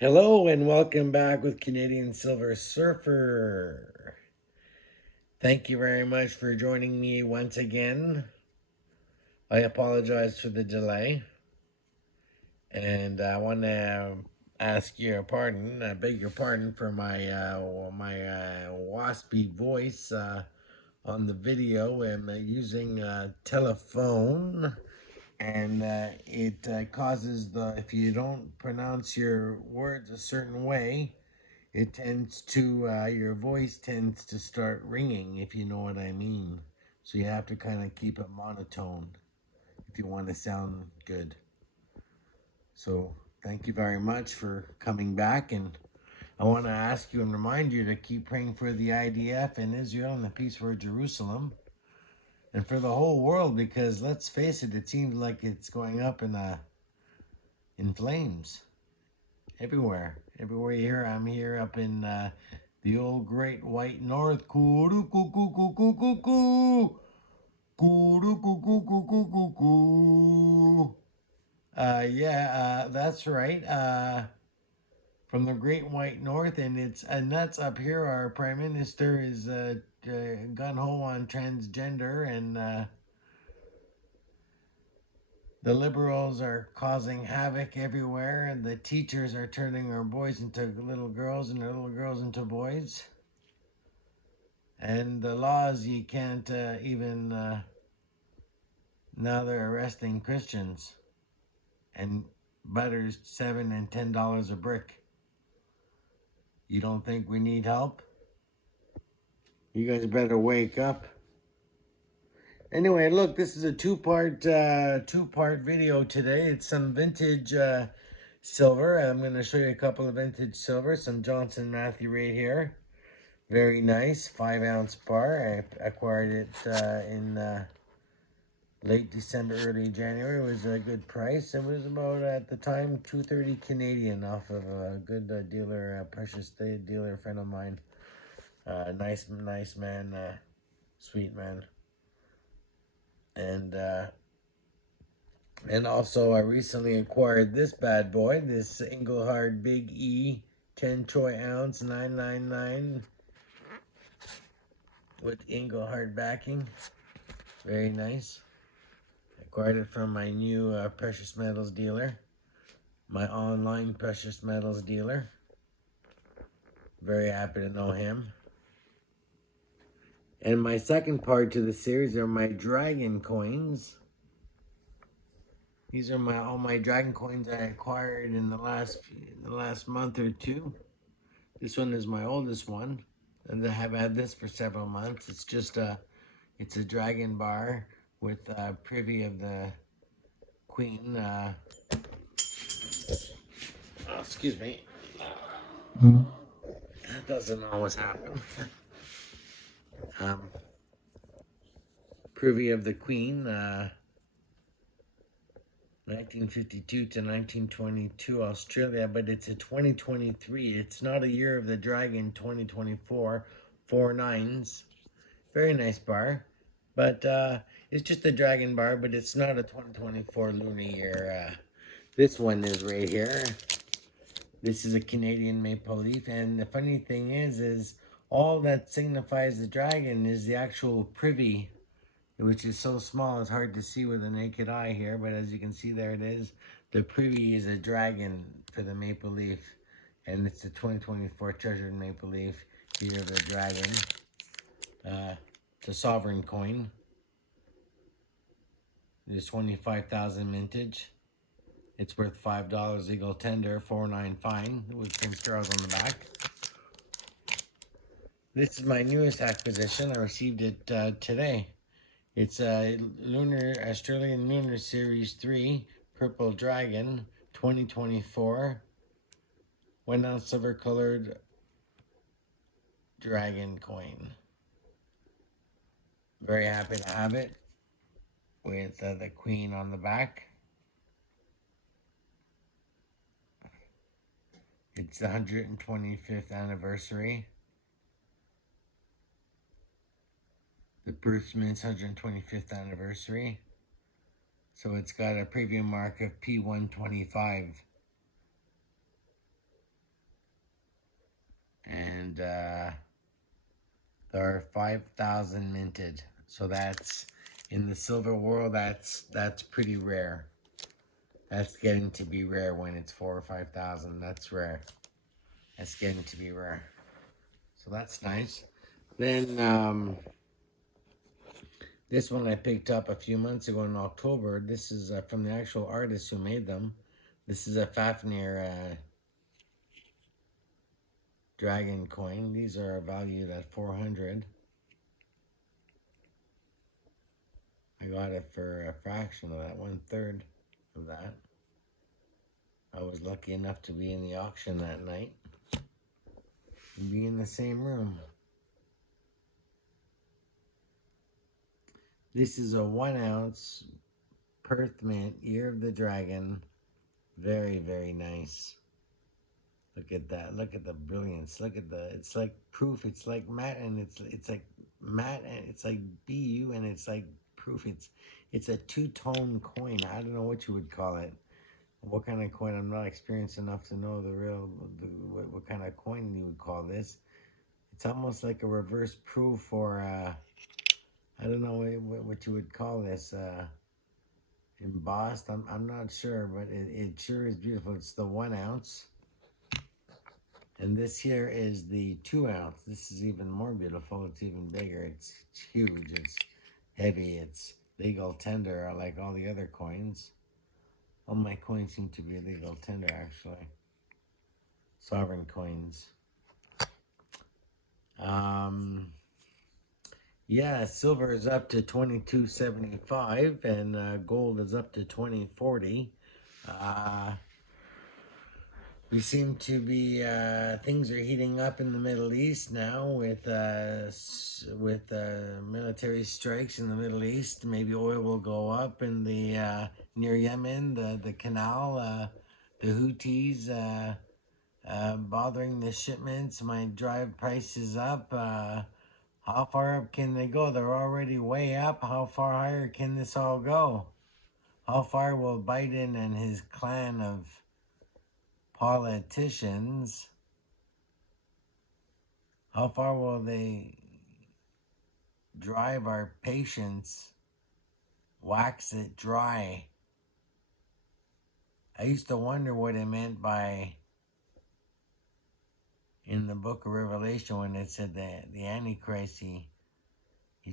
Hello and welcome back with Canadian Silver Surfer. Thank you very much for joining me once again. I apologize for the delay and I want to ask your pardon, beg your pardon for my waspy voice on the video. I'm using a telephone and it causes if you don't pronounce your words a certain way, it tends to, your voice tends to start ringing, if you know what I mean. So you have to kind of keep it monotone if you want to sound good. So thank you very much for coming back. And I want to ask you and remind you to keep praying for the IDF in Israel and the peace for Jerusalem and for the whole world, because let's face it, it seems like it's going up in flames everywhere. Everywhere you hear, I'm here up in the old Great White North. Yeah, that's right. From the Great White North, and that's up here. Our Prime Minister is gun ho on transgender, and the liberals are causing havoc everywhere, and the teachers are turning our boys into little girls and our little girls into boys. And the laws, you can't even, now they're arresting Christians. And butter's $7 and $10 a brick. You don't think we need help? You guys better wake up. Anyway, look, this is a two-part video today. It's some vintage silver. I'm going to show you a couple of vintage silver. Some Johnson Matthey right here. Very nice, 5-ounce bar. I acquired it in late December, early January. It was a good price. It was about, at the time, $2.30 Canadian off of a good dealer, precious dealer friend of mine. Nice man, sweet man. And also I recently acquired this bad boy, this Engelhard Big E 10 troy ounce 999 with Engelhard backing. Very nice. Acquired it from my new precious metals dealer, my online precious metals dealer. Very happy to know him. And my second part to the series are my dragon coins. These are all my dragon coins I acquired in the last month or two. This one is my oldest one, and I have had this for several months. It's just it's a dragon bar with privy of the queen. Excuse me. That doesn't always happen. Privy of the queen. 1952 to 1922 Australia, but it's a 2023. It's not a year of the dragon 2024. 4 nines. Very nice bar. But it's just a dragon bar, but it's not a 2024 lunar year. This one is right here. This is a Canadian maple leaf. And the funny thing is all that signifies the dragon is the actual privy, which is so small it's hard to see with the naked eye here, but as you can see, there it is. The privy is a dragon for the maple leaf, and it's the 2024 treasured maple leaf, year of the dragon. It's a sovereign coin. It's 25,000 mintage. It's worth $5 legal tender, 4.9 fine, with Prince Charles on the back. This is my newest acquisition. I received it today. It's a Australian Lunar Series 3 Purple Dragon 2024 1 ounce silver colored dragon coin. Very happy to have it with the queen on the back. It's the 125th anniversary. The Bruce Mint's 125th anniversary. So it's got a premium mark of P125. and there are 5,000 minted. So that's in the silver world. That's pretty rare. That's getting to be rare when it's 4 or 5,000. That's rare. That's getting to be rare. So that's nice. Then this one I picked up a few months ago in October. This is from the actual artist who made them. This is a Fafnir dragon coin. These are valued at 400. I got it for a fraction of that, 1/3 of that. I was lucky enough to be in the auction that night and be in the same room. This is a 1 ounce Perth Mint Ear of the Dragon. Very, very nice. Look at that. Look at the brilliance. Look at the, it's like proof. It's like matte, and it's like matte, and it's like BU, and it's like proof. It's a two-tone coin. I don't know what you would call it. What kind of coin? I'm not experienced enough to know what kind of coin you would call this. It's almost like a reverse proof, or I don't know what you would call this. Embossed. I'm not sure, but it sure is beautiful. It's the 1 ounce. And this here is the 2 ounce. This is even more beautiful. It's even bigger. It's huge. It's heavy. It's legal tender, like all the other coins. All my coins seem to be legal tender, actually. Sovereign coins. Yeah, silver is up to 22.75, and gold is up to 20.40. We seem to be things are heating up in the Middle East now with military strikes in the Middle East. Maybe oil will go up in the near Yemen, the canal, the Houthis bothering the shipments might drive prices up. How far up can they go? They're already way up. How far higher can this all go? How far will Biden and his clan of politicians, how far will they drive our patience, wax it dry? I used to wonder what it meant by, in the book of Revelation, when it said that the Antichrist, he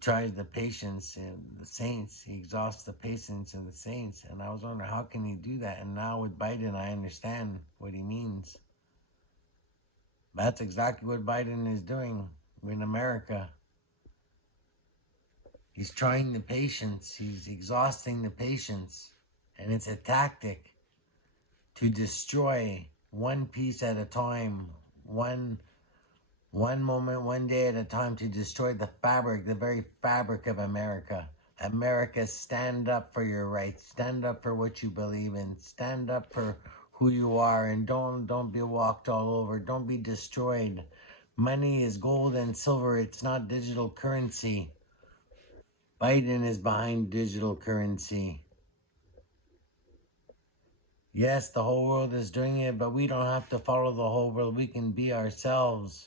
tries the patience and the saints. He exhausts the patience of the saints. And I was wondering, how can he do that? And now with Biden, I understand what he means. That's exactly what Biden is doing in America. He's trying the patience. He's exhausting the patience. And it's a tactic to destroy one piece at a time, one moment, one day at a time, to destroy the fabric, the very fabric of America. America, stand up for your rights. Stand up for what you believe in. Stand up for who you are, and don't be walked all over. Don't be destroyed. Money is gold and silver. It's not digital currency. Biden is behind digital currency. Yes, the whole world is doing it, but we don't have to follow the whole world. We can be ourselves.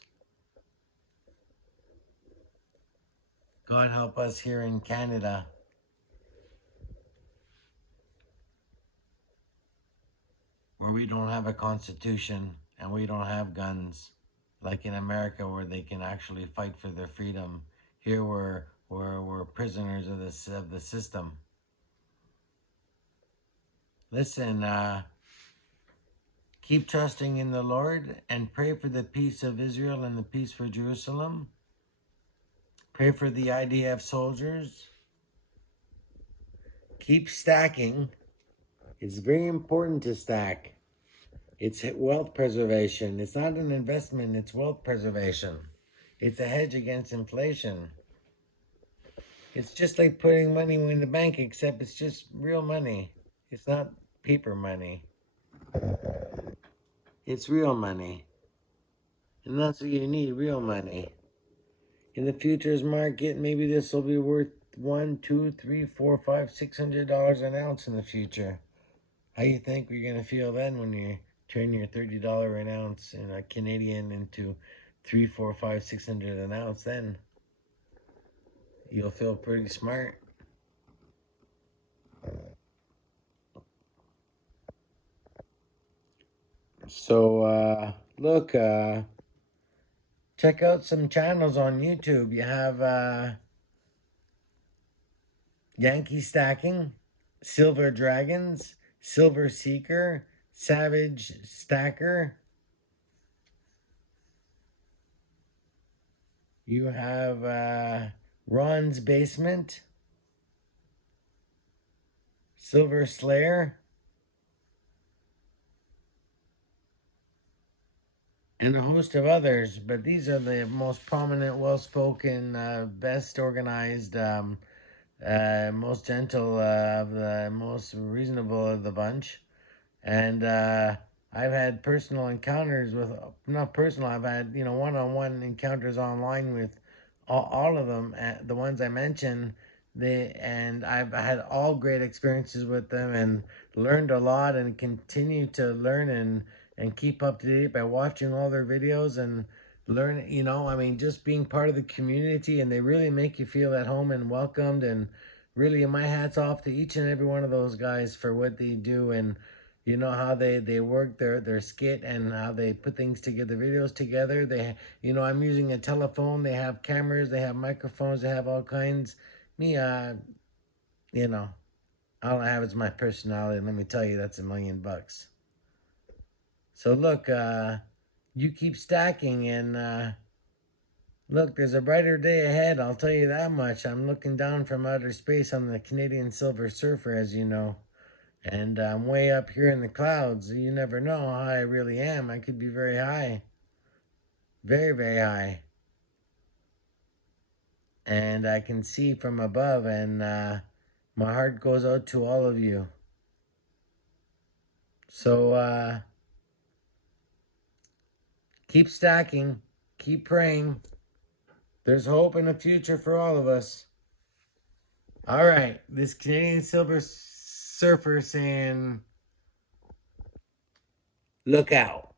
God help us here in Canada, where we don't have a constitution and we don't have guns, like in America, where they can actually fight for their freedom. Here we're prisoners of the system. Listen, keep trusting in the Lord and pray for the peace of Israel and the peace for Jerusalem. Pray for the IDF soldiers. Keep stacking. It's very important to stack. It's wealth preservation. It's not an investment, it's wealth preservation. It's a hedge against inflation. It's just like putting money in the bank, except it's just real money. It's not paper money. It's real money. And that's what you need, real money. In the futures market, maybe this will be worth $1, $2, $3, $4, $5, $600 an ounce in the future. How you think we're gonna feel then when you turn your $30 an ounce in a Canadian into 3, 4, 5, 600 an ounce, then you'll feel pretty smart. So, look, check out some channels on YouTube. You have Yankee Stacking, Silver Dragons, Silver Seeker, Savage Stacker. You have Ron's Basement, Silver Slayer, and a host of others. But these are the most prominent, well-spoken, best organized, most gentle, the most reasonable of the bunch. And I've had personal encounters with, not personal, I've had, one-on-one encounters online with all of them, the ones I mentioned. And I've had all great experiences with them and learned a lot and continue to learn and keep up to date by watching all their videos and learn, I mean, just being part of the community, and they really make you feel at home and welcomed. And really, my hat's off to each and every one of those guys for what they do, and how they work their skit and how they put things together, videos together. I'm using a telephone, they have cameras, they have microphones, they have all kinds. Me, you know all I have is my personality, and let me tell you, that's $1,000,000. So look, you keep stacking, and look, there's a brighter day ahead, I'll tell you that much. I'm looking down from outer space on the Canadian Silver Surfer, as you know. And I'm way up here in the clouds. You never know how high I really am. I could be very high. Very, very high. And I can see from above, and my heart goes out to all of you. So keep stacking. Keep praying. There's hope in the future for all of us. All right. This Canadian Silver Surfer saying, look out.